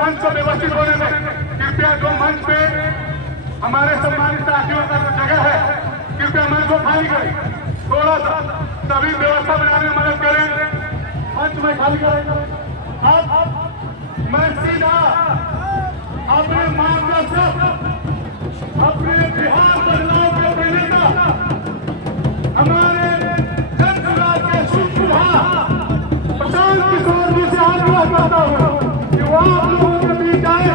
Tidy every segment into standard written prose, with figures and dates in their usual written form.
मंच को व्यवस्थित होने में कृपया जो मंच पे हमारे सम्मानित साथियों का जो जगह है कृपया मंच को खाली करें, थोड़ा सा सभी व्यवस्था बनाने में मदद करें। मंच में खाली करें। अब मैं सीधा अपने मार्गदर्शक, अपने बिहार बदलाव के प्रेरणा, हमारे जनसुराज के सुधा प्रशांत किशोर जी से आग्रह करता हूँ कि वो आप लोगों के बीच आए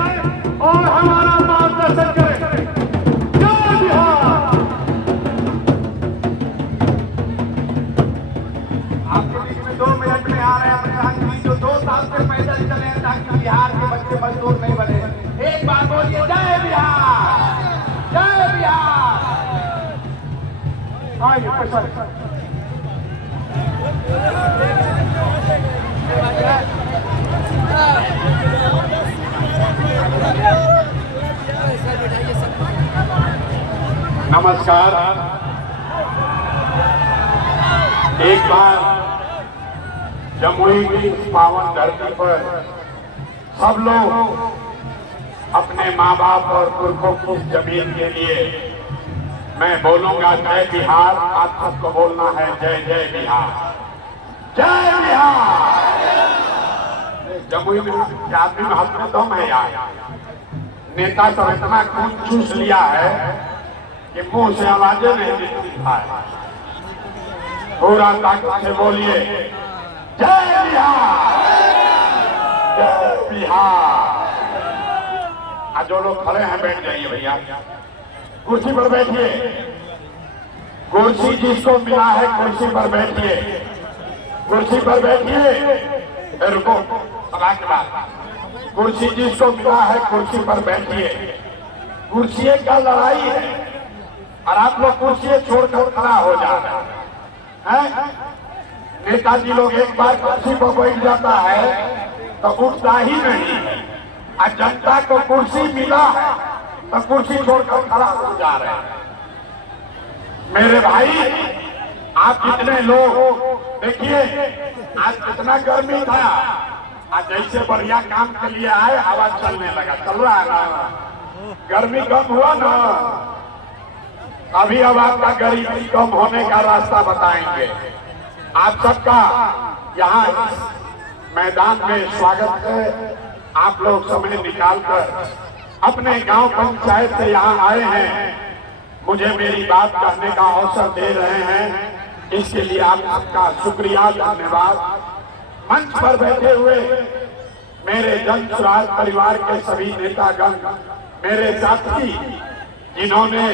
और हमारा मार्गदर्शन करें। जय बिहार। आपके बीच में 2 मिनट में आ रहे हैं अपने अंग जो 2 साल से पैदल चले हैं ताकि बिहार के बच्चे मजदूर नहीं बने। एक बार बोलिए जय बिहार, जय बिहार। आइए पैसा नमस्कार। एक बार जमुई की इस पावन धरती पर सब लोग अपने माँ बाप और पुरखों की जमीन के लिए मैं बोलूंगा जय बिहार, आप सबको बोलना है जय जय बिहार, जय बिहार। जमुई में आदमी में हाथ में दम है यार, नेता सब इतना खून चूस लिया है कि मुंह से आवाजें नहीं निकलती है। पूरा ताकत से बोलिए जय बिहार, जय बिहार। आज जो लोग खड़े हैं बैठ जाइए भैया, कुर्सी पर बैठिए। कुर्सी जिसको मिला है कुर्सी पर बैठिए, कुर्सी पर बैठिए। रुको सलाह के बाद, कुर्सी जिसको मिला है कुर्सी पर बैठिए। कुर्सी का लड़ाई है और आप लोग कुर्सी छोड़कर खड़ा हो जा रहे हैं। नेताजी लोग एक बार कुर्सी पर बैठ जाता है तो उठता ही नहीं, और जनता को कुर्सी मिला है तो कुर्सी छोड़कर खड़ा हो जा रहे हैं। मेरे भाई आप जितने लोग देखिए, आज कितना गर्मी था, आज जैसे बढ़िया काम के लिए आए हवा चलने लगा, चल रहा है ना, गर्मी कम हुआ ना। अभी अब आपका गरीबी कम होने का रास्ता बताएंगे। आप सबका यहाँ मैदान में स्वागत है। आप लोग समय निकालकर अपने गांव पंचायत से यहाँ आए हैं, मुझे मेरी बात कहने का अवसर दे रहे हैं, इसके लिए आप सबका शुक्रिया, धन्यवाद। मंच पर बैठे हुए मेरे जनसुराज परिवार के सभी नेतागण, मेरे साथी जिन्होंने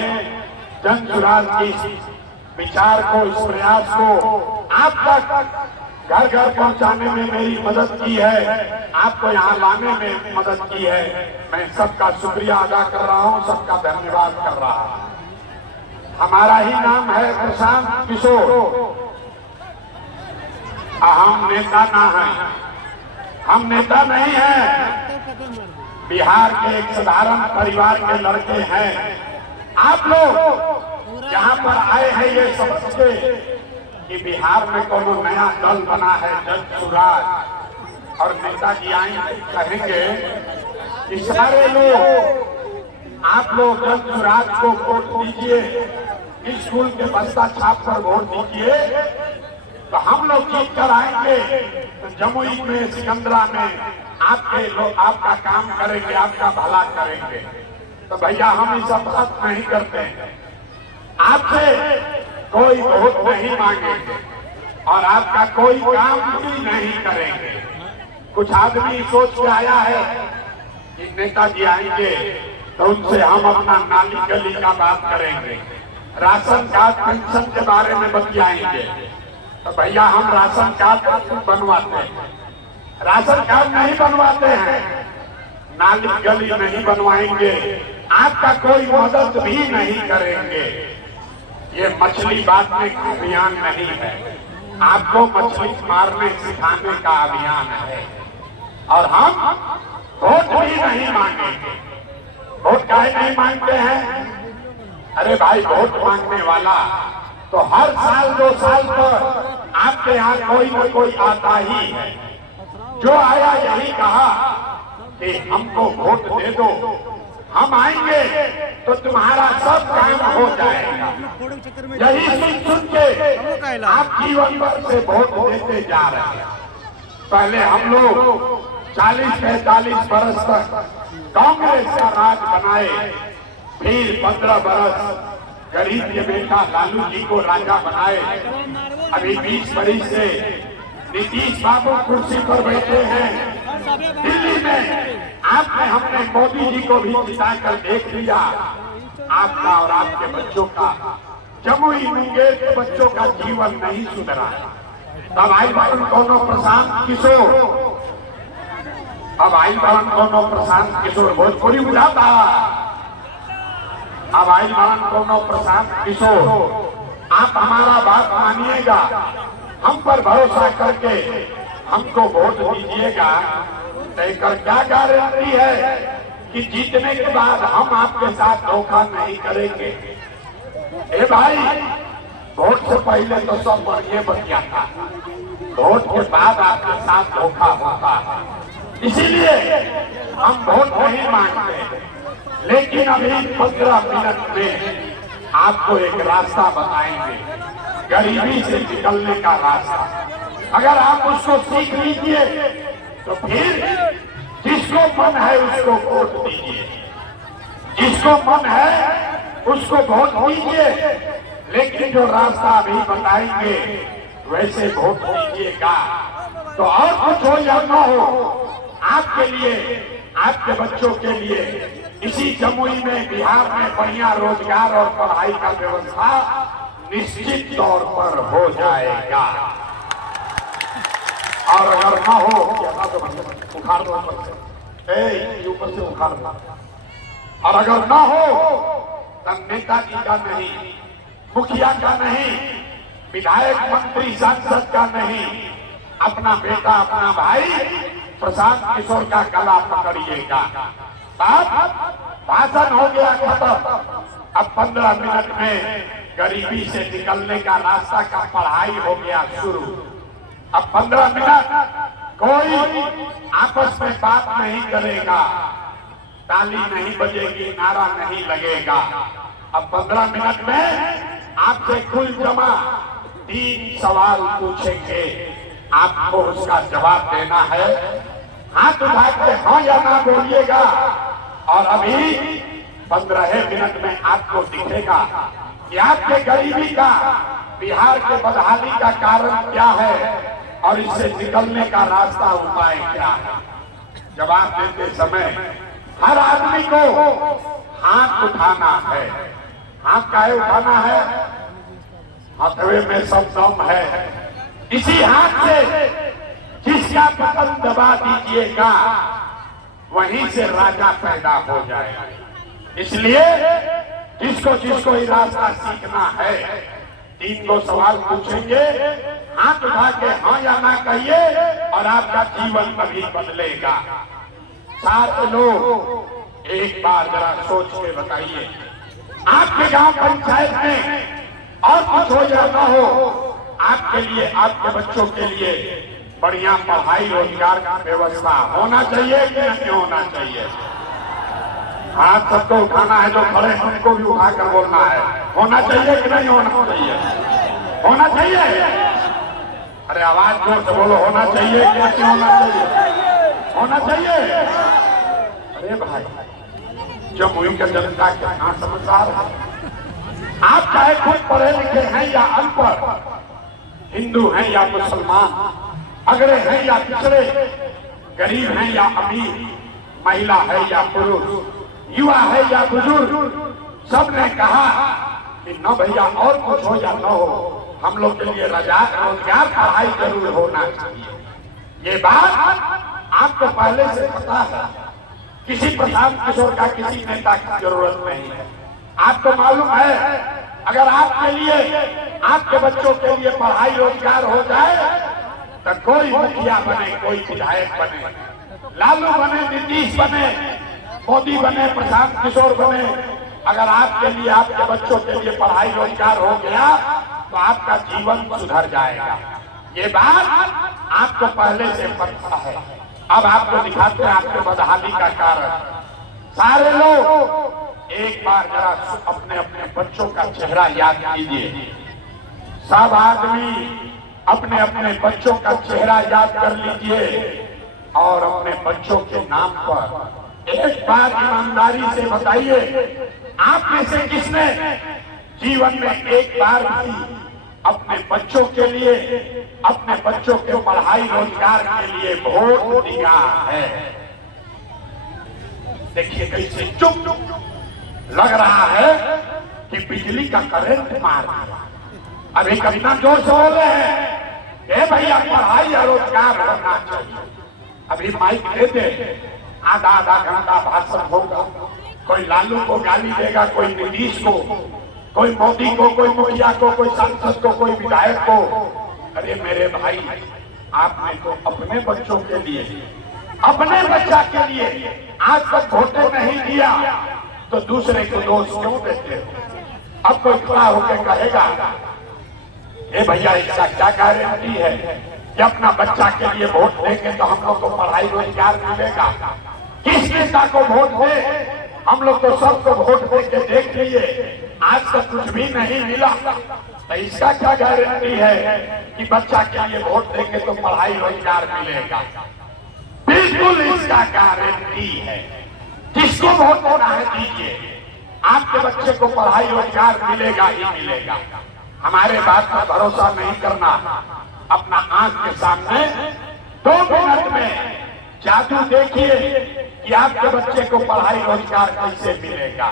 जनसुराज की विचार को, इस प्रयास को आप तक घर घर पहुंचाने में मेरी मदद की है, आपको यहाँ लाने में मदद की है, मैं सबका शुक्रिया अदा कर रहा हूँ, सबका धन्यवाद कर रहा हूँ। हमारा ही नाम है प्रशांत किशोर, हम नेता ना हैं, हम नेता नहीं हैं, बिहार के एक साधारण परिवार के लड़के हैं। आप लोग यहाँ पर आए हैं ये समझ के कि बिहार में कोनो नया दल बना है जन सुराज और नेताजी आएंगे कहेंगे कि सारे लोग आप लोग जन सुराज को वोट दीजिए, स्कूल के बस्ता छाप पर वोट दीजिए तो हम लोग जीत कर आएंगे। तो जमुई में सिकंदरा में आपके लोग आपका काम करेंगे, आपका भला करेंगे। तो भैया हम इस बात नहीं करते हैं, आपसे कोई वोट नहीं मांगेंगे और आपका कोई काम भी नहीं करेंगे। कुछ आदमी सोच के आया है कि नेताजी आएंगे तो उनसे हम अपना नाली गली का बात करेंगे, राशन कार्ड पेंशन के बारे में बतियाएंगे। तो भैया हम राशन कार्ड बनवाते हैं, राशन कार्ड नहीं बनवाते हैं, नाली गली नहीं बनवाएंगे, आपका कोई मदद भी नहीं करेंगे। ये मछली बांटने का अभियान नहीं है, आपको मछली मारने सिखाने का अभियान है। और हम वोट भी नहीं मांगेंगे। वोट काहे नहीं मांगते हैं? अरे भाई वोट मांगने वाला तो हर साल 2 साल पर आपके यहाँ कोई न कोई आता ही है। जो आया यही कहा कि हमको वोट दे दो, हम आएंगे तो तुम्हारा सब काम हो जाएगा। यही सुन के आप जीवन भर से वोट देते जा रहे हैं। पहले हम लोग 40-45 बरस तक कांग्रेस का राज बनाए, फिर 15 बरस गरीब के बेटा लालू जी को राजा बनाए। अभी 20 बरस से नीतीश बाबू कुर्सी पर बैठे हैं दिल्ली में। आपने हमने मोदी जी को भी जिताकर देख लिया। आपका और आपके बच्चों का, जमुई मुंगेर के बच्चों का जीवन नहीं सुधरा। तब आई बाबू कोनो प्रशांत किशोर, अब आई बाबू कोनो प्रशांत किशोर भोजपुरी बुझाता, अब आई बाबू कोनो प्रशांत किशोर। आप हमारा बात मानिएगा, हम पर भरोसा करके हमको वोट दीजिएगा। कहकर क्या गारंटी है कि जीतने के बाद हम आपके साथ धोखा नहीं करेंगे? ए भाई, वोट से पहले तो सब बढ़िया बढ़िया था, वोट के बाद आपके साथ धोखा होता है। इसीलिए हम वोट नहीं मांगते। लेकिन अभी 15 मिनट में आपको एक रास्ता बताएंगे, गरीबी से निकलने का रास्ता। अगर आप उसको सीख लीजिए तो फिर जिसको मन है उसको वोट दीजिए, जिसको मन है उसको वोट दीजिए। लेकिन जो रास्ता अभी बताएंगे वैसे वोट दीजिएगा तो और कुछ हो या न हो, आपके लिए, आपके बच्चों के लिए इसी जमुई में, बिहार में बढ़िया रोजगार और पढ़ाई का व्यवस्था निश्चित तौर पर हो जाएगा। और अगर न हो तो उखाड़ दो ऊपर से, ऊपर से उखाड़ दो। और अगर न हो तब नेताजी का नहीं, मुखिया का नहीं, विधायक मंत्री सांसद का नहीं, अपना बेटा, अपना भाई प्रशांत किशोर का गला पकड़िएगा। भाषण हो गया खत्म। अब 15 मिनट में गरीबी से निकलने का रास्ता का पढ़ाई हो गया शुरू। अब 15 मिनट कोई आपस में बात नहीं करेगा, ताली नहीं बजेगी, नारा नहीं लगेगा। अब 15 मिनट में आपसे कुल जमा 3 सवाल पूछेंगे, आपको उसका जवाब देना है। हाथ उठा के हाँ या ना बोलिएगा। और अभी 15 मिनट में आपको दिखेगा कि आपके गरीबी का, बिहार के बदहाली का कारण क्या है और इससे निकलने का रास्ता, उपाय क्या है। जवाब देते समय हर आदमी को हाथ उठाना है। हाथ काहे उठाना है? हथवे में सब दम है। इसी हाथ से जिसका बटन दबा दीजिएगा वहीं से राजा पैदा हो जाएगा। इसलिए जिसको जिसको ये रास्ता सीखना है, 3 सवाल पूछेंगे, हाथ उठा के हाँ या ना कहिए और आपका जीवन कभी बदलेगा। 4 लोग एक बार जरा सोच के बताइए, आपके गांव पंचायत में और कुछ हो या ना हो, आपके लिए, आपके बच्चों के लिए बढ़िया पढ़ाई रोजगार का व्यवस्था होना चाहिए कि नहीं होना चाहिए? हाथ सबको उठाना है, जो खड़े हैं उनको भी उठाकर बोलना है, होना चाहिए कि नहीं होना चाहिए? होना चाहिए। अरे आवाज जोर से बोलो, होना चाहिए कि नहीं होना चाहिए? होना चाहिए। अरे भाई, जमुई के जनता कितना समझदार है। आप चाहे खुद पढ़े लिखे हैं या अनपढ़, हिंदू हैं या मुसलमान, अगड़े हैं या पिछड़े, गरीब हैं या अमीर, महिला है या पुरुष, युवा है या बुजुर्ग, सबने कहा कि न भैया और कुछ हो या न हो, हम लोग के लिए रोजगार पढ़ाई जरूर होना चाहिए। ये बात आपको पहले से पता है। किसी प्रशांत किशोर का, किसी नेता की जरूरत नहीं है। आपको मालूम है, अगर आपके लिए, आपके बच्चों के लिए पढ़ाई रोजगार हो जाए तो कोई मुखिया बने, कोई विधायक बने, लालू बने, नीतीश बने, मोदी बने, प्रशांत किशोर बने, अगर आपके लिए, आपके बच्चों के लिए पढ़ाई रोजगार हो गया तो आपका जीवन सुधर जाएगा। ये बात आपको पहले से पता है। अब आपको दिखाते हैं आपके बदहाली का कारण। सारे लोग एक बार जरा अपने अपने बच्चों का चेहरा याद कीजिए। सब आदमी अपने अपने बच्चों का चेहरा याद कर लीजिए और अपने बच्चों के नाम पर एक बार ईमानदारी से बताइए, आप में से किसने जीवन में एक बार भी अपने बच्चों के लिए, अपने बच्चों के पढ़ाई रोजगार के लिए वोट दिया है? देखिए कैसे चुप लग रहा है कि बिजली का करंट मार दिया। अभी कितना जोर से बोले हैं, भैया पढ़ाई या रोजगार होना चाहिए। अभी माइक दे दे, आधा आधा घंटा भाषण होगा, कोई लालू को गाली देगा, कोई नीतीश को, कोई मोदी को, कोई मुखिया को, कोई सांसद को, कोई विधायक को। अरे मेरे भाई, आपने तो अपने बच्चों के लिए, अपने बच्चा के लिए आज तक वोटे नहीं दिया, तो दूसरे को दोष क्यों देते हो? अब कोई खड़ा होकर कहेगा, ए भैया इसका क्या गारंटी है कि अपना बच्चा के लिए वोट देंगे तो हम लोग को पढ़ाई रोजगार मिलेगा? किस नेता को वोट दे? हम लोग तो सबको वोट दे के देख लिए, आज तक कुछ भी नहीं मिला, तो इसका क्या गारंटी है कि बच्चा के लिए वोट देंगे तो पढ़ाई रोजगार मिलेगा? बिल्कुल इसका गारंटी है। किसको वोट देना है दीजिए, आपके बच्चे को पढ़ाई रोजगार मिलेगा ही मिलेगा। हमारे बात पर भरोसा नहीं करना, अपना आंख के सामने 2 मिनट में जादू देखिए कि आपके बच्चे को पढ़ाई रोजगार कैसे मिलेगा।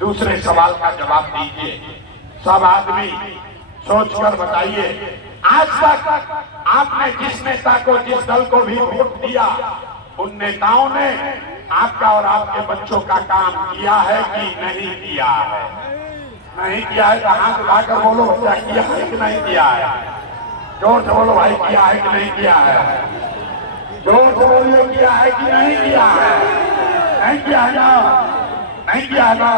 दूसरे सवाल का जवाब दीजिए। सब आदमी सोचकर बताइए, आज तक आपने जिस नेता को, जिस दल को भी वोट दिया, उन नेताओं ने आपका और आपके बच्चों का काम किया है कि नहीं किया है? नहीं किया है तो हाथ उठाकर बोलो, क्या किया है कि नहीं किया है? जोर से बोलो भाई, किया है कि नहीं किया है? जोर से बोलिए, किया है कि नहीं किया है? नहीं किया है ना? नहीं किया है ना?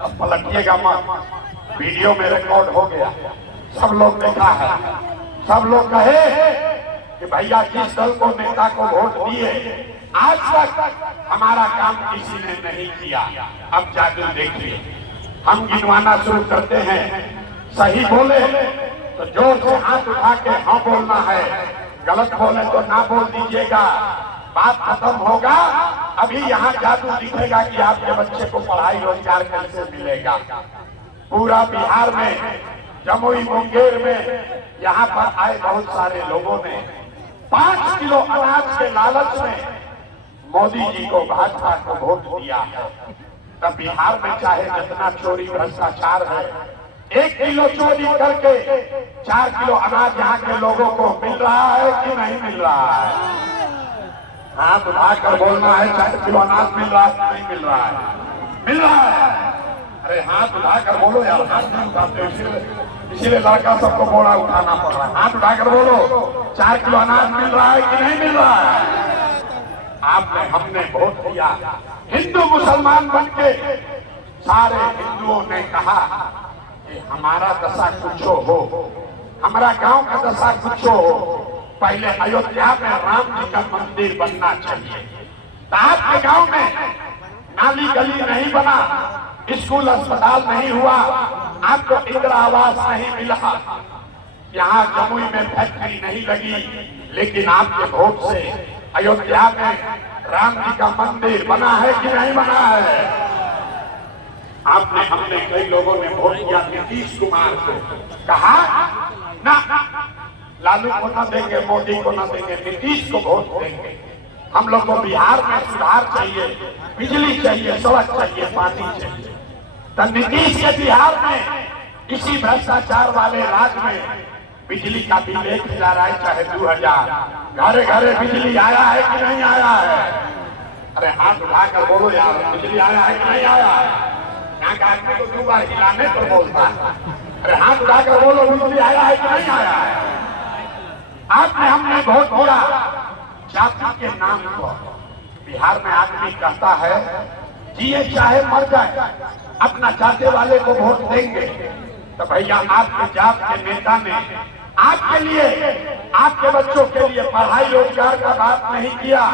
अब पलटिएगा मत, वीडियो में रिकॉर्ड हो गया, सब लोग देखा है। सब लोग कहे कि भैया जिस दल को, नेता को वोट दिए, आज तक हमारा काम किसी ने नहीं किया। अब जाकर देखिए, हम गिनवाना शुरू करते हैं, सही बोले तो जोर से हाथ उठा के हाँ बोलना है, गलत बोले तो ना बोल दीजिएगा, बात खत्म होगा। अभी यहाँ जादू दिखेगा कि आपके बच्चे को पढ़ाई रोजगार कैसे मिलेगा। पूरा बिहार में, जमुई मुंगेर में, यहाँ पर आए बहुत सारे लोगों ने 5 किलो अनाज के लालच में मोदी जी को, भाजपा को वोट दिया है। तब बिहार में चाहे जितना चोरी भ्रष्टाचार है, 1 किलो चोरी करके 4 किलो अनाज यहाँ के लोगों को मिल रहा है कि नहीं मिल रहा है? हाथ उठाकर बोलना है, 4 किलो अनाज मिल रहा है कि नहीं मिल रहा है? मिल रहा है। अरे हाथ उठाकर बोलो यार, हाथ नहीं उठाते, इसीलिए लड़का सबको बोरा उठाना पड़ रहा है। हाथ उठाकर बोलो, 4 किलो अनाज मिल रहा है कि नहीं मिल रहा है? आपने, हमने वोट दिया, हिंदू मुसलमान बनके सारे हिंदुओं ने कहा कि हमारा दशा कुछ हो, हमारा गांव का दशा कुछ हो, पहले अयोध्या में राम जी का मंदिर बनना चाहिए। तो आपके गांव में नाली गली नहीं बना, स्कूल अस्पताल नहीं हुआ, आपको इंदिरा आवास नहीं मिला, यहाँ जमुई में फैक्ट्री नहीं लगी, लेकिन आपके वोट से अयोध्या में राम जी का मंदिर बना है कि नहीं बना है? आपने हमने कई लोगों ने वोट किया नीतीश कुमार को, कहा ना लालू को ना देंगे, मोदी को ना देंगे, नीतीश को वोट देंगे। हम लोग को बिहार में सुधार चाहिए, बिजली चाहिए, सड़क चाहिए, पानी चाहिए। तो नीतीश के बिहार में इसी भ्रष्टाचार वाले राज्य में बिजली का बिल 1000 आए चाहे 2000, घरे घरे बिजली आया है कि नहीं आया है? अरे हाथ उठाकर बोलो यार, बिजली आया है कि नहीं आया है? यहाँ का आदमी को 2 बार हिलाने पर बोलता है। अरे हाथ उठाकर बोलो, बिजली आया है कि नहीं आया है? आपने हमने वोट दिया जाति के नाम पर। बिहार में आदमी कहता है जिए चाहे मर जाए, अपना चाहते वाले को वोट देंगे। तो भैया आपके जात के नेता ने आपके लिए, आपके बच्चों के लिए पढ़ाई रोजगार का बात नहीं किया,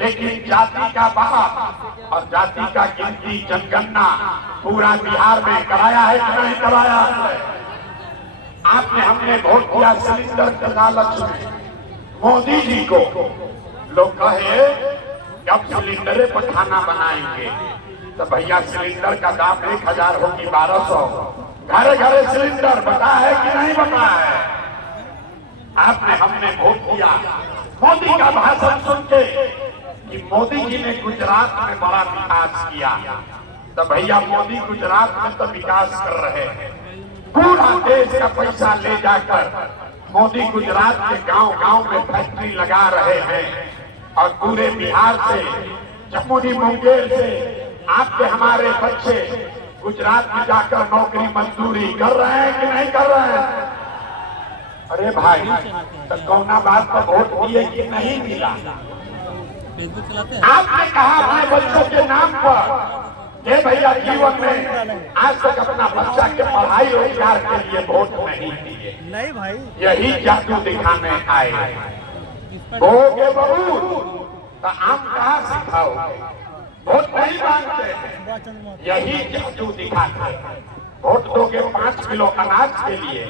लेकिन जाति का बात और जाति का गिनती जनगणना पूरा बिहार में कराया है कि नहीं कराया है? आपने हमने वोट दिया सिलेंडर के लालच में मोदी जी को। लोग कहे जब सिलेंडर पर खाना बनाएंगे तो भैया सिलेंडर का दाम 1000 होगी 1200, घरे घरे सिलेंडर बता है कि नहीं बता है? आपने हमने वोट दिया मोदी का भाषण सुन के कि मोदी जी ने गुजरात में बड़ा विकास किया। तो भैया मोदी गुजरात में तो विकास कर रहे हैं, पूरा देश का पैसा ले जाकर मोदी गुजरात के गांव गांव में फैक्ट्री लगा रहे हैं और पूरे बिहार से, जमुई मुंगेर से आपके हमारे बच्चे गुजरात में जाकर नौकरी मजदूरी कर रहे हैं कि नहीं कर रहे हैं? अरे भाई, तो कौना बात पर वोट दिए कि नहीं मिला? आपने कहा अपने बच्चों के नाम पर, ये भैया जीवन में आज तक अपना बच्चा के पढ़ाई रोजगार के लिए वोट नहीं दिए। नहीं भाई, यही जादू दिखाने आए। बोगे बबू तो आम कहाँ सिखाओगे? वोट नहीं मांगते हैं, यही जादू दिखाते हैं। वोट दोगे 5 किलो अनाज के लिए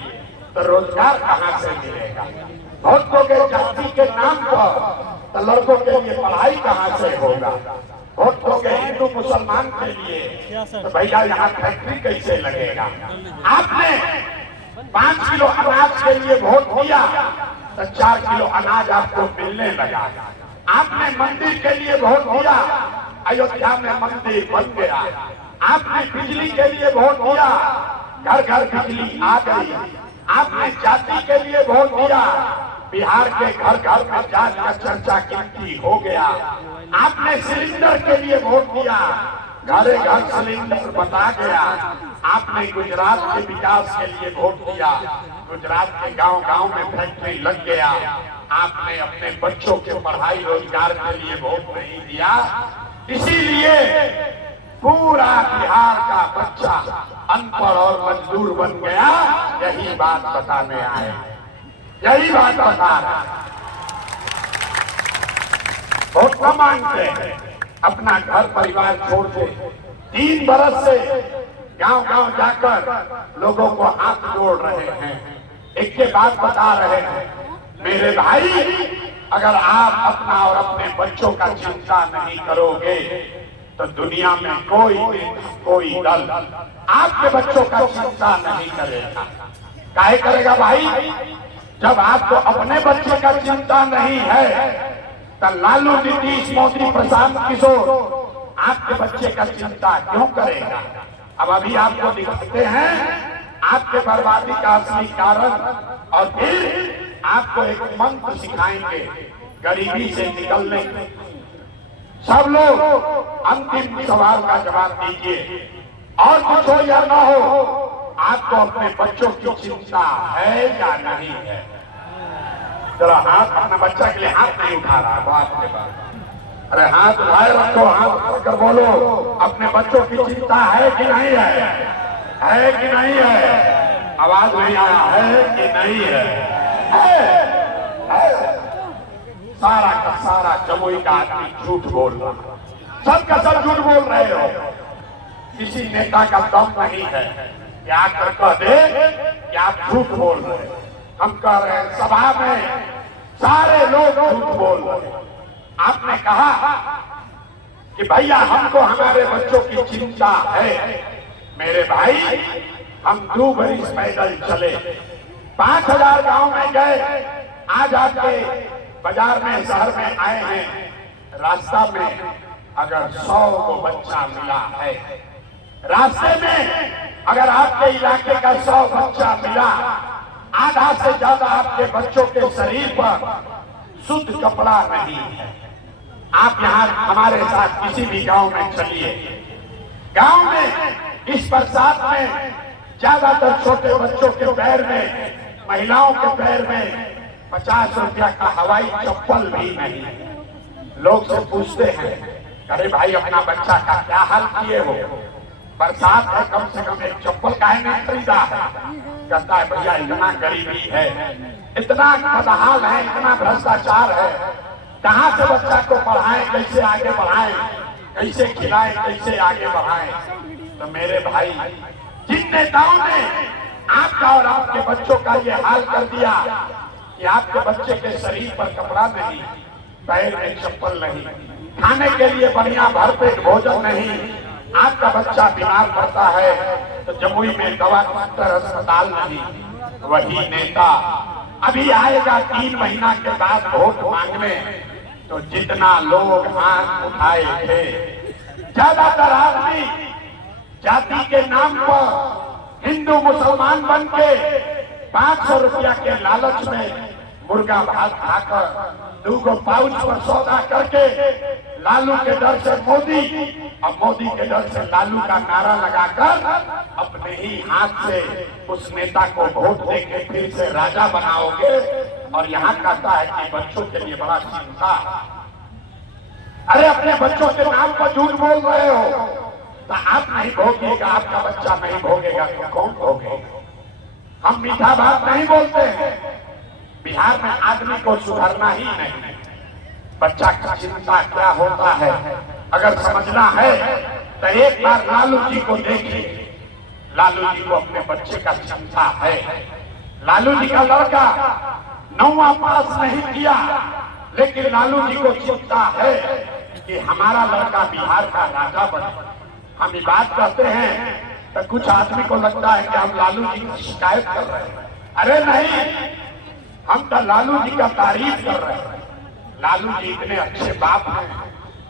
तो रोजगार कहाँ से मिलेगा? वोट दोगे जाति के नाम पर तो लड़कों के लिए पढ़ाई कहाँ से होगा? वोट दोगे हिंदू मुसलमान के लिए तो भैया यहाँ फैक्ट्री कैसे लगेगा? आपने 5 किलो अनाज के लिए वोट दिया तो 4 किलो अनाज आपको मिलने लगा। आपने मंदिर के लिए वोट दिया, अयोध्या में मंदिर बन गया। आपने बिजली के लिए वोट दिया, घर घर बिजली आ गई। आपने जाति के लिए वोट दिया, बिहार के घर घर में जात का चर्चा गिनती हो गया। आपने सिलेंडर के लिए वोट दिया, घरे घर सिलेंडर बता गया। आपने गुजरात के विकास के लिए वोट दिया, गुजरात के गांव गांव में फैक्ट्री लग गया। आपने अपने बच्चों के पढ़ाई रोजगार के लिए वोट नहीं दिया, इसीलिए पूरा बिहार का बच्चा अनपढ़ और मजदूर बन गया। यही बात बताने आए, यही बात बता रहे। वोट न मांगते हैं, अपना घर परिवार छोड़ के 3 बरस से गांव गांव जाकर लोगों को हाथ जोड़ रहे हैं, एक के बाद बता रहे हैं। मेरे भाई, अगर आप अपना और अपने बच्चों का चिंता नहीं करोगे तो दुनिया में कोई दल आपके बच्चों का चिंता नहीं करेगा। काहे करेगा भाई? जब आपको अपने बच्चे का चिंता नहीं है तो लालू, नीतीश, मोदी, प्रशांत किशोर आपके बच्चे का चिंता क्यों करेगा? अब अभी आपको दिखाते हैं आपके बर्बादी का असली कारण, और फिर आपको एक मंत्र सिखाएंगे गरीबी से निकलने के। सब लोग अंतिम सवाल का जवाब दीजिए, और कुछ हो या ना हो, आपको अपने बच्चों की चिंता है या नहीं है? जरा हाथ, अपना बच्चा के लिए हाथ नहीं उठा रहा, बात के बाद अरे हाथ उठाए रखो, हाथ उठाकर बोलो, अपने बच्चों की चिंता है कि नहीं है कि नहीं है? आवाज नहीं आया, है कि नहीं है? सारा का सारा जमुई का आदमी झूठ बोल रहा है, सब का सब झूठ बोल रहे हो। किसी नेता का दम नहीं है कि आकर कह दे कि आप झूठ बोल रहे हैं। हम कह रहे हैं, सभा में सारे लोग झूठ बोल रहे हैं। आपने कहा कि भैया हमको हमारे बच्चों की चिंता है। मेरे भाई, हम 2 बरिस पैदल चले, 5000 गांव में गए, आज आपके बाजार में शहर में आए हैं। रास्ता में अगर 100 को बच्चा मिला है, रास्ते में अगर आपके इलाके का 100 बच्चा मिला, आधा से ज्यादा आपके बच्चों के शरीर पर शुद्ध कपड़ा नहीं है। आप यहाँ हमारे साथ किसी भी गांव में चलिए, गांव में इस बरसात में ज्यादातर छोटे बच्चों के पैर में, महिलाओं के पैर में 50 रुपया का हवाई चप्पल भी नहीं। लोग से पूछते हैं, अरे भाई अपना बच्चा का क्या हाल किए हो, बरसात है, कम से कम एक चप्पल काहे नहीं खरीदा है? कहता है भैया इतना गरीबी है, इतना बदहाल है, इतना भ्रष्टाचार है, कहाँ से बच्चा को पढ़ाएं, कैसे आगे बढ़ाएं, कैसे खिलाएं, कैसे आगे बढ़ाएं? तो मेरे भाई, जिन नेताओं ने आपका और आपके बच्चों का ये हाल कर दिया कि आपके बच्चे के शरीर पर कपड़ा नहीं, पैर में चप्पल नहीं, खाने के लिए बढ़िया भरपेट भोजन नहीं, आपका बच्चा बीमार पड़ता है तो जमुई में दवा डॉक्टर अस्पताल नहीं, वही नेता अभी आएगा 3 महीना के बाद वोट मांगने, तो जितना लोग हाथ उठाए थे, ज्यादातर आदमी जाति के नाम पर हिंदू मुसलमान बन के 500 रुपया के लालच में मुर्गा भात खाकर 2 पाउच पर सौदा करके लालू के डर से मोदी और मोदी के डर से लालू का नारा लगाकर अपने ही हाथ से उस नेता को वोट देके फिर से राजा बनाओगे। और यहाँ कहता है कि बच्चों के लिए बड़ा चिंता। अरे अपने बच्चों के नाम पर झूठ बोल रहे हो, तो आप नहीं भोगिएगा, आपका बच्चा नहीं भोगेगा तो कौन भोगेगा? हम मीठा बात नहीं बोलते हैं, बिहार में आदमी को सुधरना ही नहीं, बच्चा की चिंता क्या होता है अगर समझना है तो एक बार लालू जी को देखिए। लालू जी को अपने बच्चे का चिंता है। लालू जी का लड़का 9वां पास नहीं किया, लेकिन लालू जी को चिंता है कि हमारा लड़का बिहार का राजा बने। हम ये बात कहते हैं तो कुछ आदमी को लगता है कि हम लालू जी की शिकायत कर रहे हैं। अरे नहीं, हम तो लालू जी का तारीफ कर रहे हैं। लालू जी इतने अच्छे बाप हैं,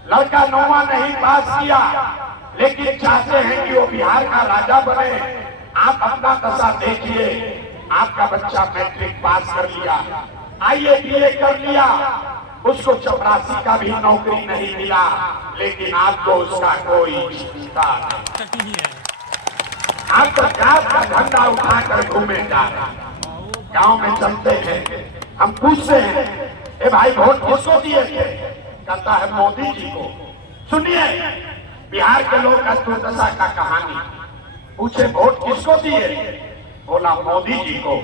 लड़का 9वां नहीं पास किया, लेकिन चाहते हैं कि वो बिहार का राजा बने। आप अपना दशा देखिए, आपका बच्चा मैट्रिक पास कर लिया, IABA कर लिया, उसको चपरासी का भी नौकरी नहीं मिला, लेकिन आपको उसका कोई चिंता नहीं। आप तो जात का झंडा उठाकर घूमे जा रहे हैं। गांव में चलते हैं, हम पूछते हैं, ए भाई वोट किसको दिए थे? कहता है मोदी जी को। सुनिए बिहार के लोग का दुर्दशा का कहानी। पूछे वोट किसको दिए? बोला मोदी जी को।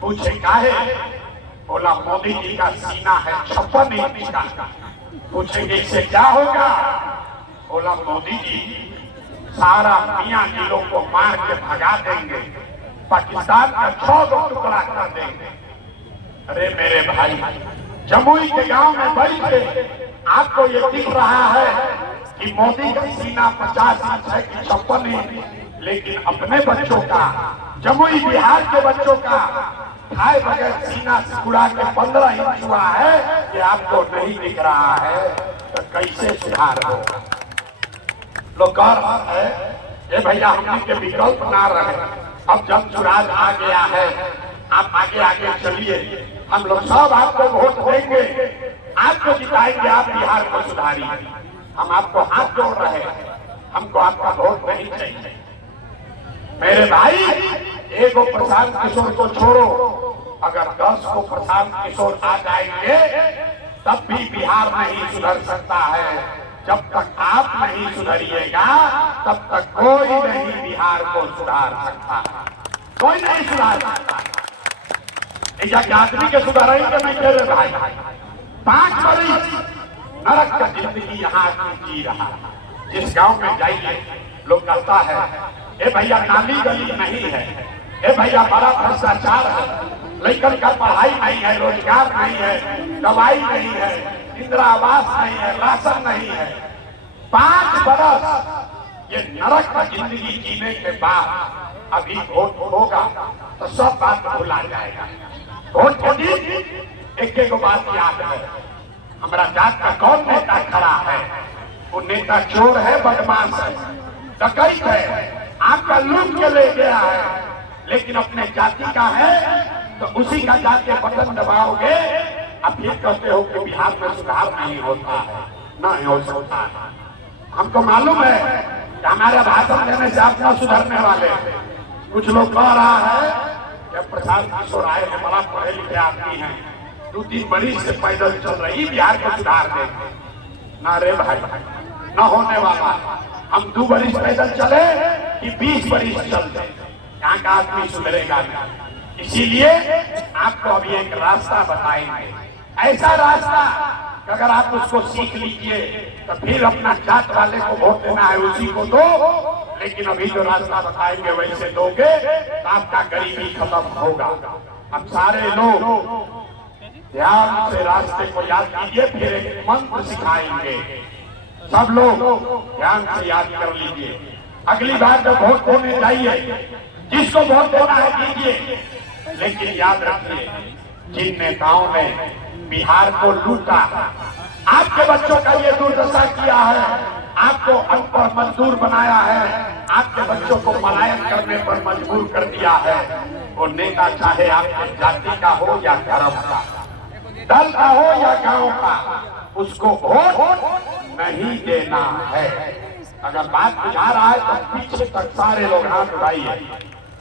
पूछे काहे? बोला मोदी जी का सीना है 56 इंच का। पूछेंगे इससे क्या होगा? बोला मोदी जी सारा मियां जिलों को मार के भगा देंगे, पाकिस्तान का 6 टुकड़ा कर देंगे। अरे मेरे भाई, जमुई के गांव में बैठे आपको ये दिख रहा है कि मोदी का सीना 50 इंच है कि 56 इंच, लेकिन अपने बच्चों का, जमुई बिहार के बच्चों का खाए बगैर सीना सिकुड़ा के 15 इंच हुआ है, ये आपको नहीं दिख रहा है, तो कैसे सुधार होगा? लोग कह रहा है ये भैया हमने के विकल्प ना रहे, अब जब चुनाव आ गया है आप आगे आगे चलिए, हम लोग सब आपको वोट देंगे, आपको जिताएंगे, आप बिहार को सुधारिए। हम आपको हाथ जोड़ रहे हैं, हमको आपका वोट नहीं चाहिए। मेरे भाई, एक को प्रशांत किशोर को छोड़ो, अगर 10 को प्रशांत किशोर आ जाएंगे तब भी बिहार नहीं सुधर सकता है। जब तक आप नहीं सुधरिएगा तब तक कोई नहीं बिहार को सुधार सकता, कोई नहीं सुधार सकता। एक आदमी के सुधारेंगे नहीं कह रहे भाई। 5 बरस नरक का जिंदगी यहाँ जी रहा। जिस गांव में जाइए लोग कहता है ए भैया नाली गली नहीं है, ए भैया बड़ा भ्रष्टाचार है, लेकिन का पढ़ाई नहीं है, रोजगार नहीं है, दवाई नहीं है, इंदिरा आवास नहीं है, राशन नहीं है। 5 बरस ये नरक का जिंदगी जीने के बाद अभी वोट होगा तो सब बात भुला जाएगा। वोट के दिन एक बात याद है, हमारा जात का कौन नेता खड़ा है? वो नेता चोर है, बदमाश है, डकैत है, आपका लूट के ले गया है, लेकिन अपने जाति का है तो उसी का जाके बटन दबाओगे। अब फिर कहते हो कि बिहार में सुधार नहीं होता है, नहीं हो सकता है। हमको मालूम है कि हमारे भाषण देने से आप न सुधरने वाले। कुछ लोग कह रहा है कि प्रसाद किशोर आए हैं, बड़ा पढ़े लिखे आदमी हैं, 2-3 बरिस से पैदल चल रही बिहार को सुधार देंगे। ना रे भाई, न होने वाला। हम 2 बरिस पैदल चले कि 20 बरिस चलते, यहाँ का आदमी सुधरेगा नहीं। इसीलिए आपको अभी एक रास्ता बताएंगे, ऐसा रास्ता कि अगर आप उसको सीख लीजिए तो फिर अपना जात वाले को वोट देना है उसी को दो। लेकिन अभी जो रास्ता बताएंगे वैसे दोगे तो आपका गरीबी खत्म होगा। अब सारे लोग ध्यान से रास्ते को याद कीजिए, फिर एक मंत्र सिखाएंगे, सब लोग ध्यान से याद कर लीजिए। अगली बार जब वोट देने जाइए जिसको वोट देना है दीजिए, लेकिन याद रखिए जिन नेताओं ने बिहार को लूटा, आपके बच्चों का ये दुर्दशा किया है, आपको अनपढ़ मजदूर बनाया है, आपके बच्चों को पलायन करने पर मजबूर कर दिया है। वो नेता चाहे आपके जाति का हो या धर्म का, दल का हो या गांव का, उसको वोट नहीं देना है। अगर बात बुझा रहा है तो पीछे तक सारे लोग हाथ उठाइए,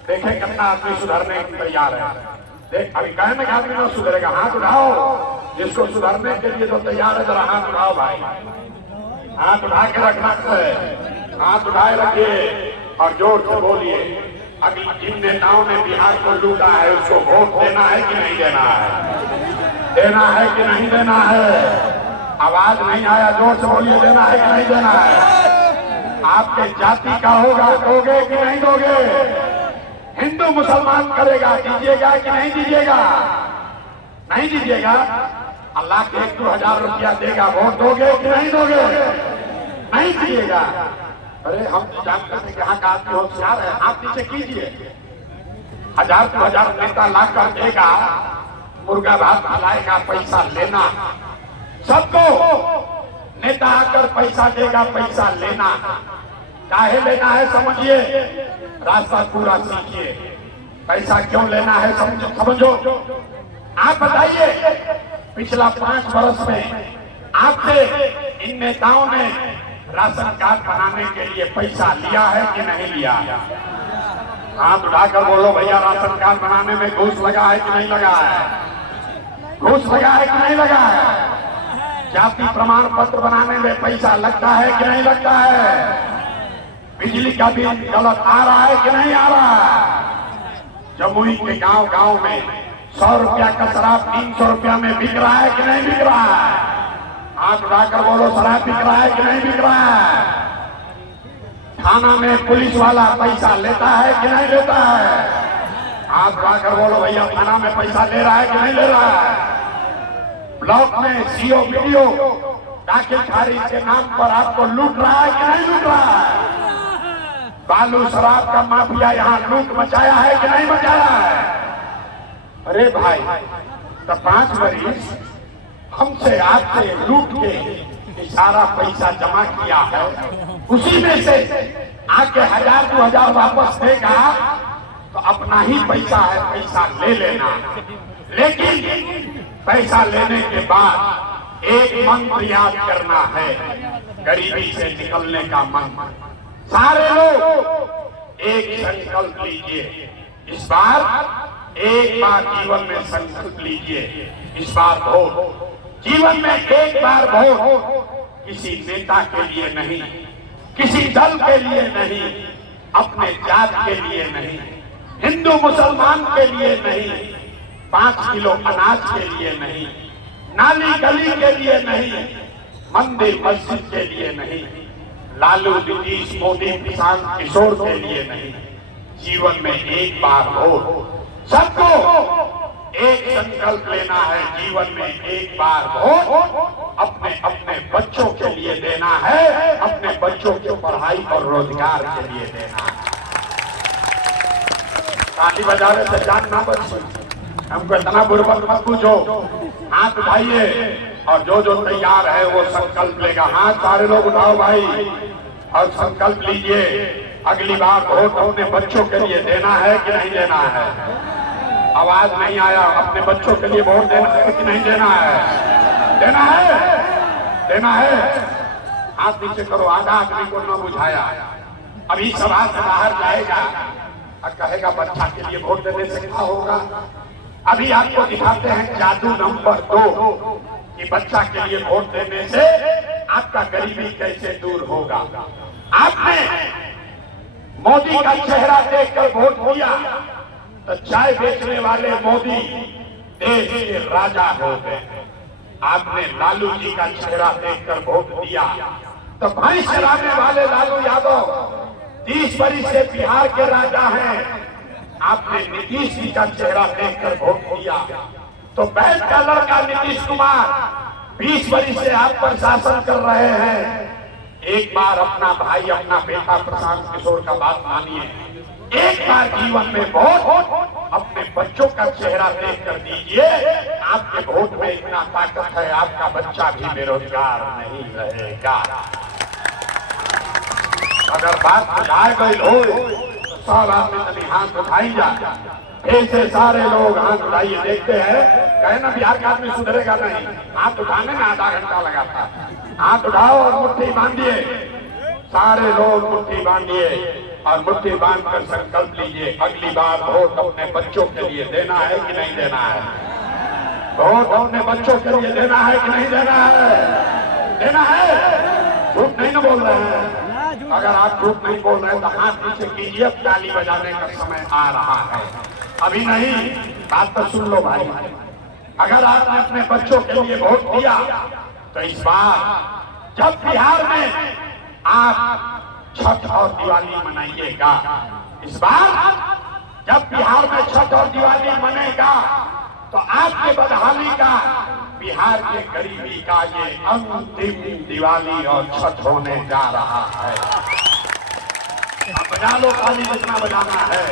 देखे कितना आदमी सुधरने की तैयार है। देख अभी कहने का आदमी ना सुधरेगा, हाथ उठाओ। जिसको सुधरने के लिए जो तैयार है जरा हाथ उठाओ भाई, हाथ उठा के रखना है, हाथ उठाए रखिए और जोर से बोलिए। अभी जिन नेताओं ने बिहार को लूटा है उसको वोट देना है कि नहीं देना है? देना है कि नहीं देना है? आवाज नहीं आया, जोर से बोलिए, देना है कि नहीं देना है? आपके जाति का होगा, दोगे कि नहीं दोगे? हिंदू मुसलमान करेगा, दीजिएगा कि नहीं दीजिएगा? नहीं दीजिएगा? अल्लाह के 1-2 हजार रुपया देगा, वोट दोगे कि नहीं दोगे? नहीं दीजिएगा। अरे हम जानते हैं कि यहाँ का आदमी होशियार है, आप नीचे कीजिए। 1000-2 हजार नेता लाकर देगा, मुर्गा भात खिलाएगा, पैसा लेना। सबको नेता आकर पैसा देगा, पैसा लेना। काहे लेना है समझिए, रास्ता पूरा सीखिए। पैसा क्यों लेना है समझो। आप बताइए पिछला 5 वर्ष में आपसे इन नेताओं ने राशन कार्ड बनाने के लिए पैसा लिया है कि नहीं लिया? हाथ उठाकर बोलो भैया, राशन कार्ड बनाने में घूस लगा है कि नहीं लगा है? घूस लगा है कि नहीं लगा है? जाति प्रमाण पत्र बनाने में पैसा लगता है कि नहीं लगता है? बिजली का बिल गलत आ रहा है कि नहीं आ रहा है? जमुई के गांव में 100 रुपया का शराब 300 रुपया में बिक रहा है कि नहीं बिक रहा है? हाथ उठाकर बोलो, शराब बिक रहा है कि नहीं बिक रहा है? थाना में पुलिस वाला पैसा लेता है कि नहीं लेता है? हाथ उठाकर बोलो भैया, थाना में पैसा ले रहा है कि नहीं ले रहा है? ब्लॉक में सीओ वीडियो दाखिल खारिज के नाम पर आपको लूट रहा है कि नहीं लूट रहा है? बालू शराब का माफिया यहाँ लूट मचाया है कि नहीं मचाया है? अरे भाई, तो 5 बरिस हमसे आपसे लूट के सारा पैसा जमा किया है, उसी में से आके 1000-2 हजार वापस देगा तो अपना ही पैसा है, पैसा ले लेना। लेकिन पैसा लेने के बाद एक मंत्र याद करना है, गरीबी से निकलने का मंत्र। सारे लोग एक संकल्प लीजिए, इस बार एक बार जीवन में संकल्प लीजिए, इस बार वोट जीवन में एक बार वोट किसी नेता के लिए नहीं, किसी दल के लिए नहीं, अपने जात के लिए नहीं, हिंदू मुसलमान के लिए नहीं, 5 किलो अनाज के लिए नहीं, नाली गली के लिए नहीं, मंदिर मस्जिद के लिए नहीं, लालू नीतीश मोदी किसान किशोर के लिए नहीं। जीवन में एक बार वोट, सबको एक संकल्प लेना है, जीवन में एक बार वोट अपने अपने बच्चों के लिए देना है, अपने बच्चों की पढ़ाई और रोजगार के लिए देना है। ताली बजाने से जान ना बचे, हमको इतना बुर्बक मत पूछो। हाथ उठाइए और जो जो तैयार है वो संकल्प लेगा। हाथ सारे लोग उठाओ भाई और संकल्प लीजिए, अगली बार वोट अपने बच्चों के लिए देना है कि नहीं देना है। आवाज नहीं आया, अपने बच्चों के लिए वोट देना है कि नहीं देना है? देना है, देना है। हाथ नीचे करो, आधा आदमी को न बुझाया। अभी सभा से बाहर जाएगा और कहेगा बच्चा के लिए वोट देने से क्या होगा। अभी आपको दिखाते हैं जादू नंबर 2 कि बच्चा के लिए वोट देने से आपका गरीबी कैसे दूर होगा। आपने मोदी का चेहरा देखकर वोट दिया तो चाय बेचने वाले मोदी देश के राजा हो गए। आपने लालू जी का चेहरा देखकर वोट दिया तो भैंस चलाने वाले लालू यादव 30 वर्ष से बिहार के राजा हैं। आपने नीतीश जी का चेहरा देखकर वोट दिया तो बैठ का लड़का नीतीश कुमार 20 वर्ष से आप पर शासन कर रहे हैं। एक बार अपना भाई, अपना बेटा प्रशांत किशोर का बात मानिए। एक बार जीवन में वोट अपने बच्चों का चेहरा देख कर दीजिए। आपके वोट में इतना ताकत है, आपका बच्चा भी बेरोजगार नहीं रहेगा। अगर बात बुझाए गई हो तो 100 आदमी तभी हाथ उठाई जा। ऐसे सारे लोग हाथ उठाइए, देखते हैं। कहे ना बिहार का आदमी सुधरेगा नहीं, हाथ उठाने में आधा घंटा लगाता। हाथ उठाओ और मुट्ठी बांधिए, सारे लोग मुट्ठी बांधिए और मुट्ठी बांधकर संकल्प लीजिए, अगली बार वोट अपने बच्चों के लिए देना है कि नहीं देना है। वोट अपने बच्चों के लिए देना है कि नहीं देना है। देना है, झूठ नहीं ना बोल रहे हैं। अगर आप झूठ नहीं बोल रहे हैं तो हाथ नीचे कीजिए, अब ताली बजाने का समय आ रहा है। अभी नहीं, बात तो सुन लो भाई। अगर आपने अपने बच्चों के लिए वोट दिया तो इस बार जब बिहार में आप छठ और दिवाली मनाइएगा, इस बार जब बिहार में छठ और दिवाली मनेगा तो आपके बदहाली का, बिहार के गरीबी का ये अंतिम दिवाली और छठ होने जा रहा है। अब बजा लो ताली, जितना बजाना है।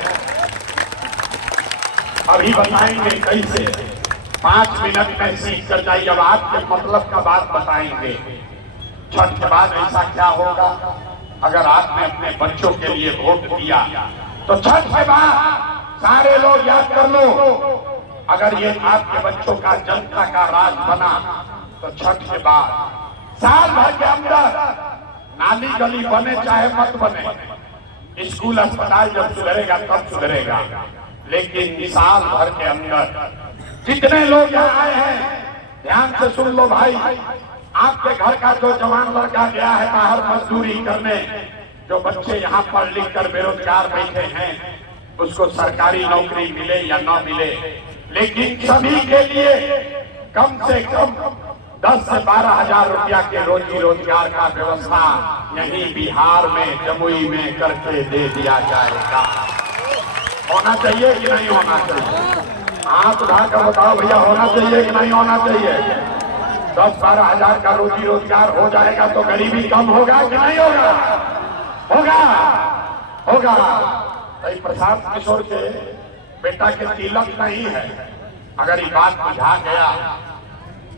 अभी बताएंगे कैसे, 5 मिनट में सीख कर जाइए। अब आपके मतलब का बात बताएंगे। छठ के बाद ऐसा क्या होगा, अगर आपने अपने बच्चों के लिए वोट दिया तो छठ के बाद सारे लोग याद कर लो, अगर ये आपके बच्चों का जनता का राज बना तो छठ के बाद साल भर के अंदर नाली गली बने चाहे मत बने, स्कूल अस्पताल जब सुधरेगा तब सुधरेगा, लेकिन साल भर के अंदर जितने लोग यहाँ आए हैं, ध्यान से सुन लो भाई। आपके घर का जो जवान लड़का गया है बाहर मजदूरी करने, जो बच्चे यहाँ पढ़ लिख कर बेरोजगार बैठे हैं, उसको सरकारी नौकरी मिले या न मिले, लेकिन सभी के लिए कम से कम 10 से 12 हजार रुपया के रोजी रोजगार का व्यवस्था यहीं बिहार में, जमुई में करके दे दिया जाएगा। होना चाहिए कि नहीं होना चाहिए? हाथ उठाकर बताओ भैया, होना चाहिए कि नहीं होना चाहिए? 10-12 हजार का रोजी रोजगार हो जाएगा तो गरीबी कम होगा कि नहीं होगा? होगा, होगा। प्रशांत किशोर के बेटा के तिलक नहीं है, अगर ये बात बुझा गया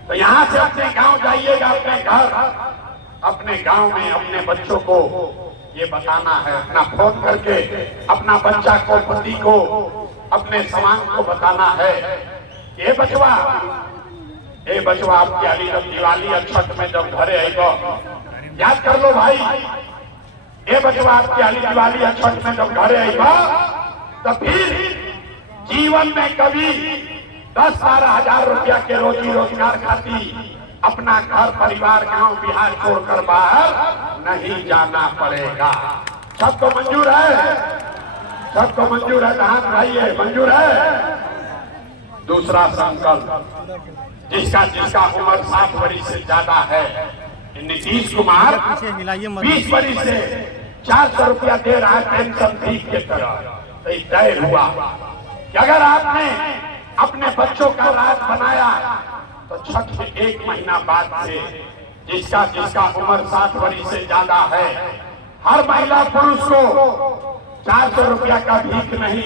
तो यहाँ से अपने गांव जाइएगा, अपने घर, अपने गांव में अपने बच्चों को ये बताना है, अपना फोन करके अपना बच्चा को, पति को, अपने समाज को बताना है, ये बचवा, ये बचवा आपकी अली जब दिवाली और छठ में जब घरे आएगा, याद कर लो भाई, ये बचवा आपकी अली दिवाली और छठ में जब घरे आएगा तो फिर जीवन में कभी 10-12 हजार रुपया के रोजी रोजगार खाती अपना घर परिवार गांव बिहार छोड़कर बाहर नहीं जाना पड़ेगा। सबको मंजूर है? सबको मंजूर है? हाथ उठाइए, मंजूर है? दूसरा संकल्प, जिसका जिसका उम्र 60 वर्ष से ज्यादा है, नीतीश कुमार 20 वर्ष से 400 रुपया दे रहा है पेंशन भीख के तरह। तो तय हुआ कि अगर आपने अपने बच्चों का राज बनाया तो छठ के 1 महीना बाद से जिसका जिसका उम्र 60 वर्ष से ज्यादा है, हर महिला पुरुष को 400 रुपया का भीख नहीं,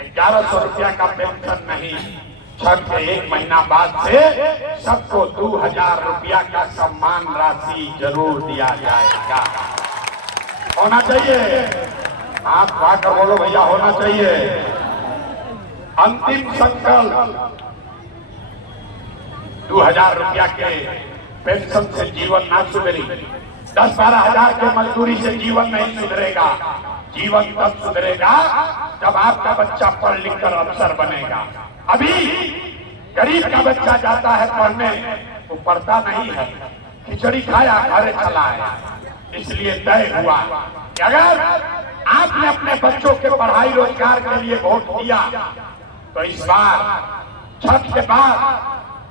1100 रुपया का पेंशन नहीं, छठ के 1 महीना बाद से सबको 2000 रुपया का सम्मान राशि जरूर दिया जाएगा। होना चाहिए? आप खाकर बोलो भैया, होना चाहिए। अंतिम संकल्प, 2000 रुपया के पेंशन से जीवन ना सुधरी, 10-12 हजार के मजदूरी से जीवन नहीं सुधरेगा। जीवन तब सुधरेगा जब आपका बच्चा पढ़ लिख कर अफसर बनेगा। अभी गरीब का बच्चा जाता है पढ़ने, वो पढ़ता नहीं है, खिचड़ी खाया घरे चला आया। इसलिए तय हुआ कि अगर आपने अपने बच्चों के पढ़ाई रोजगार के लिए वोट दिया तो इस बार छठ के बाद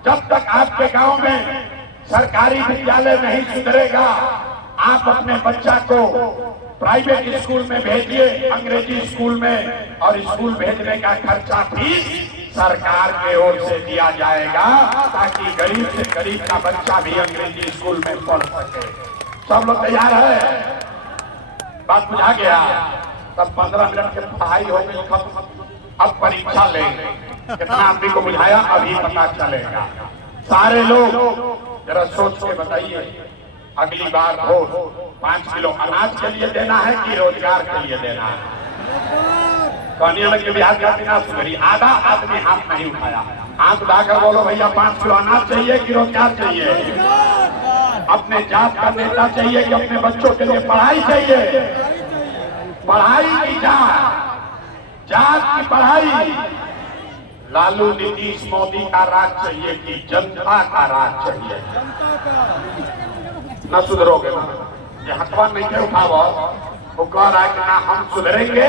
जब तक आपके गांव में सरकारी विद्यालय नहीं सुधरेगा, आप अपने बच्चा को प्राइवेट स्कूल में भेजिए, अंग्रेजी स्कूल में, और स्कूल भेजने का खर्चा फीस सरकार के ओर से दिया जाएगा ताकि गरीब से गरीब का बच्चा भी अंग्रेजी स्कूल में पढ़ सके। सब लोग तैयार है? बात बुझा गया? तब 15 मिनट की पढ़ाई हो गई खत्म। अब परीक्षा लेंगे। कितना आदमी को बुझाया अभी पता चलेगा। सारे लोग जरा सोच के बताइए, अगली बार वोट 5 किलो अनाज के लिए देना है कि रोजगार के लिए देना है? कहानियां में के बिहार जाती ना सुधरी, आधा आदमी हाथ नहीं उठाया। हाथ उठाकर बोलो भैया 5 किलो अनाज चाहिए कि रोजगार चाहिए? अपने जात का नेता चाहिए कि अपने बच्चों के लिए पढ़ाई चाहिए? पढ़ाई की जात की पढ़ाई। लालू नीतीश मोदी का राज चाहिए कि जनता का राज चाहिए? न सुधरोगे ना, ये हथवा नहीं थे उठाओ। वो कह रहा है कि ना हम सुधरेंगे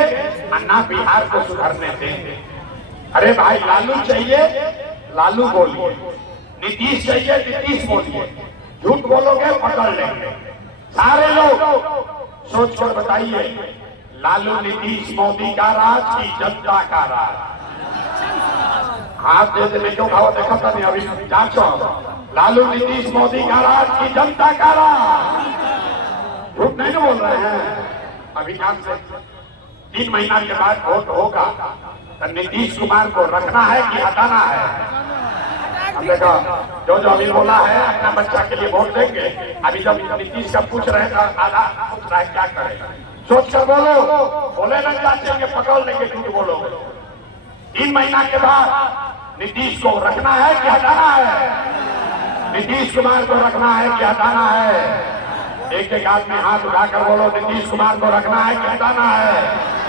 और ना बिहार को सुधरने देंगे। अरे भाई, लालू चाहिए लालू बोलिए, नीतीश चाहिए नीतीश बोलिए। झूठ बोलोगे पकड़ लेंगे। सारे लोग सोच कर बताइए, लालू नीतीश मोदी का राज की जनता का राज? हाथ दे देने क्यों भाव देखा था नहीं? अभी जांचो, लालू नीतीश मोदी का राज की जनता का राज? झूठ नहीं बोल रहे हैं। अभी से 3 महीना के बाद वोट होगा तो नीतीश कुमार को रखना है कि हटाना है? अब देखो, जो अभी बोला है अपना बच्चा के लिए वोट देंगे। अभी जब नीतीश का पूछ रहे हैं, आधा पूछ रहा है क्या करे, सोच कर बोलो। बोले नहीं जाते पकड़ लेंगे, झूठ बोलो। 3 महीना के बाद नीतीश को रखना है कि हटाना है? नीतीश कुमार को रखना है कि हटाना है? एक एक आदमी हाथ उठाकर बोलो, नीतीश कुमार को रखना है कि हटाना है?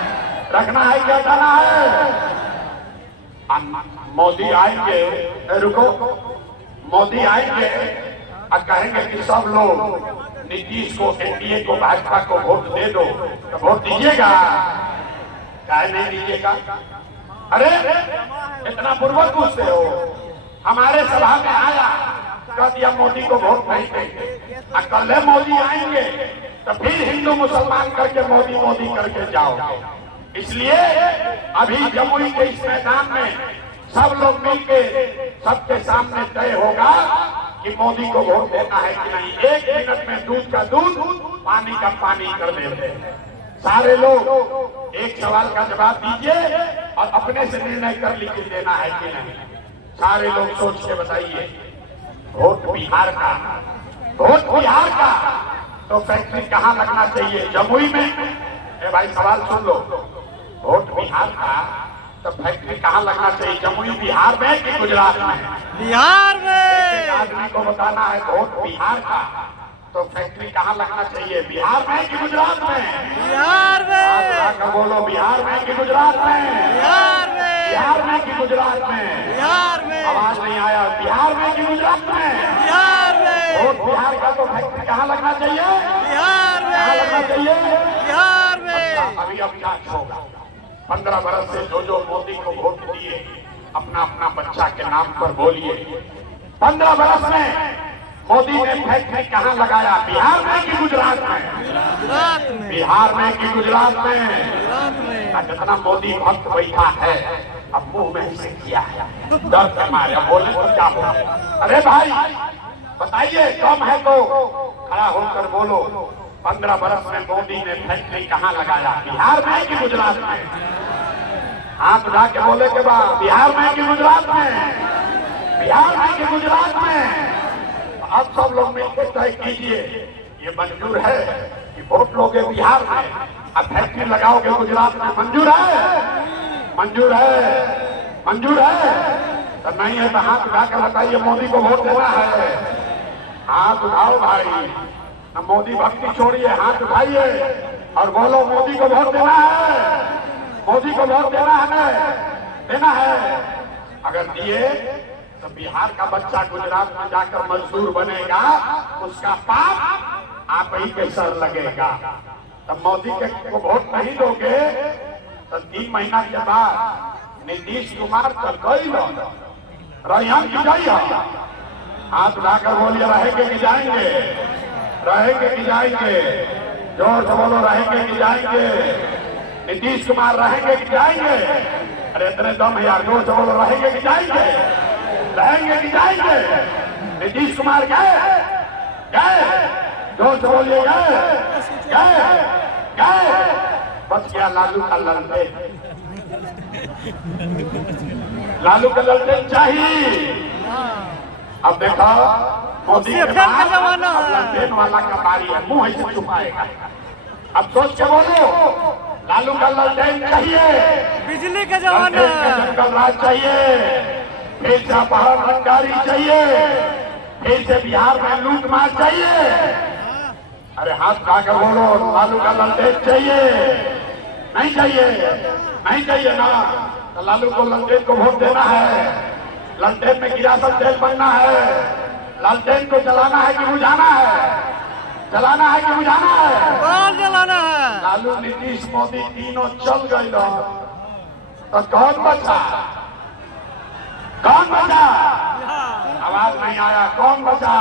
रखना है कि हटाना है? मोदी आएंगे, रुको, मोदी आएंगे और कहेंगे कि सब लोग नीतीश को, एनडीए को, भाजपा को वोट दे दो, तो वोट दीजिएगा? चाहे नहीं दीजिएगा? अरे इतना पूर्वक पूछते हो। हमारे सभा में आया, कह दिया मोदी को वोट नहीं देंगे। कल मोदी आएंगे तो फिर हिंदू मुसलमान करके मोदी मोदी करके जाओगे। इसलिए अभी जमुई के इस मैदान में सब लोग मिलके सबके सामने तय होगा कि मोदी को वोट देना है कि नहीं। 1 मिनट में दूध का दूध, पानी का पानी कर देते हैं। सारे लोग एक सवाल का जवाब दीजिए और अपने से निर्णय कर लीजिए देना है कि नहीं। सारे लोग सोच के बताइए। वोट बिहार का, वोट बिहार का तो फैक्ट्री कहाँ लगना चाहिए? जमुई में? ए भाई सवाल सुन लो, वोट बिहार का तो फैक्ट्री कहाँ लगना चाहिए? जमुई बिहार में कि गुजरात में? बिहार में। एक आदमी को बताना है वोट बिहार का तो फैक्ट्री कहाँ लगना चाहिए? बिहार में कि गुजरात में? बिहार में। बोलो, बिहार में कि गुजरात में? बिहार में। बिहार में कि गुजरात में? बिहार में। आवाज नहीं आया। बिहार में कि गुजरात में? बिहार वोट बिहार का तो फैक्ट्री कहाँ लगना चाहिए? बिहार कहाँ लगना में, चाहिए? बिहार में। अभी अब क्या होगा? 15 बरस से जो मोदी को वोट दिए, अपना अपना बच्चा के नाम पर बोलिए। 15 बरस में मोदी ने फैक्ट्री कहाँ लगाया? बिहार में कि गुजरात में? गुजरात में, बिहार में कि गुजरात में? गुजरात में। जितना मोदी भक्त बैठा है, अब मुंह में से किया है, डर के मारे बोले तो क्या बोले? अरे भाई बताइए, कम है तो खड़ा होकर बोलो। 15 बरस में मोदी ने फैक्ट्री कहाँ लगाया? बिहार में कि गुजरात में? हाथ उठा के बोले के बाद बिहार में कि गुजरात में? बिहार में कि गुजरात में? अब सब लोग मिलकर तय कीजिए, ये मंजूर है कि वोट लोगे बिहार में, अब फैक्ट्री लगाओगे गुजरात में? मंजूर है? मंजूर है? मंजूर है? तो नहीं है तो हाथ उठाकर बताइए, मोदी को वोट देना है। हाथ उठाओ भाई, अब मोदी भक्ति छोड़िए, हाथ उठाइए और बोलो मोदी को वोट देना है। मोदी को वोट देना है, देना है। अगर दिए तो बिहार का बच्चा गुजरात में जाकर मजदूर बनेगा, उसका पाप आप ही के सर लगेगा। तब मोदी को वोट नहीं दोगे तो 3 महीना के बाद नीतीश कुमार तो गई रही की जाइए। हाथ उठाकर बोलिए, रहेंगे कि जाएंगे? रहेंगे कि जाएंगे? जोर से बोलो, रहेंगे कि जाएंगे? नीतीश कुमार रहेंगे कि जाएंगे? अरे इतने दम है यार, जोर से बोलो, रहेंगे कि जाएंगे? रहेंगे कि जाएंगे? नीतीश कुमार गए? गए? जोर से बोलिए, गए? गए? गए? बच गया लालू का ललटेन। लालू का ललटेन चाहिए। अब देखो मोदी के बाद ललटेन वाला का बारी है, मुंह ऐसे छुपाएगा। अब सोच के बोलो, लालू का ललटेन चाहिए, बिजली का जमाना है, जंगल राज चाहिए, फिर से अपहरण रंगारी चाहिए, फिर से बिहार में लूट मार चाहिए। अरे हाथ उठाकर बोलो, लालू का ललटेन चाहिए? नहीं चाहिए? नहीं चाहिए ना? तो लालू को ललटेन को वोट देना है। ललटेन में गिरासत तेल बनना है। ललटेन को जलाना है कि बुझाना है? जलाना है कि बुझाना है? कौन जलाना है? लालू, नीतीश, मोदी तीनों चल गए तो कौन बचा? कौन बचा? आवाज नहीं आया। कौन बचा?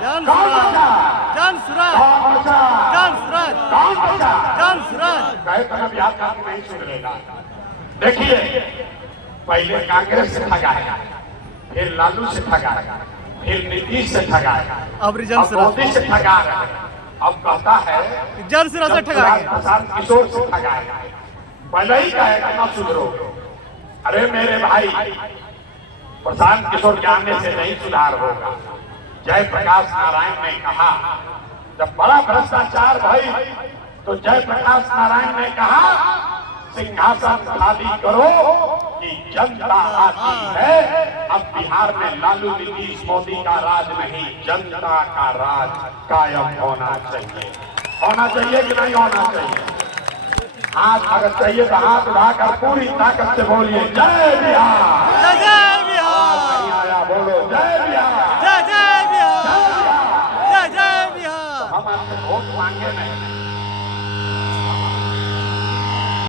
कौन बचा? जन सूरज, कौन बचा? जन सूरज, कौन बचा? जन सूरज। कहे तो बिहार का नहीं सुन लेगा। देखिए, पहले कांग्रेस से ठगाया, फिर लालू से ठगाया, फिर नीतीश से ठगाया, अब जन अब सूरज, मोदी से ठगा रहा है। अब कहता है जन सूरज से ठगाएंगे। प्रशांत किशोर से ठगाएगा। पहले ही कहेगा ना सुधरो। अरे मेरे भाई, प्रशांत किशोर के आने से नहीं सुधार होगा। जयप्रकाश नारायण ने कहा, जब बड़ा भ्रष्टाचार भाई, तो जयप्रकाश नारायण ने कहा सिंहासन खाली करो कि जनता आती है। अब बिहार में लालू, नीतीश, मोदी का राज नहीं, जनता का राज कायम होना चाहिए। होना चाहिए कि नहीं होना चाहिए? हाथ अगर चाहिए तो हाथ उठाकर पूरी ताकत से बोलिए, जय बिहार।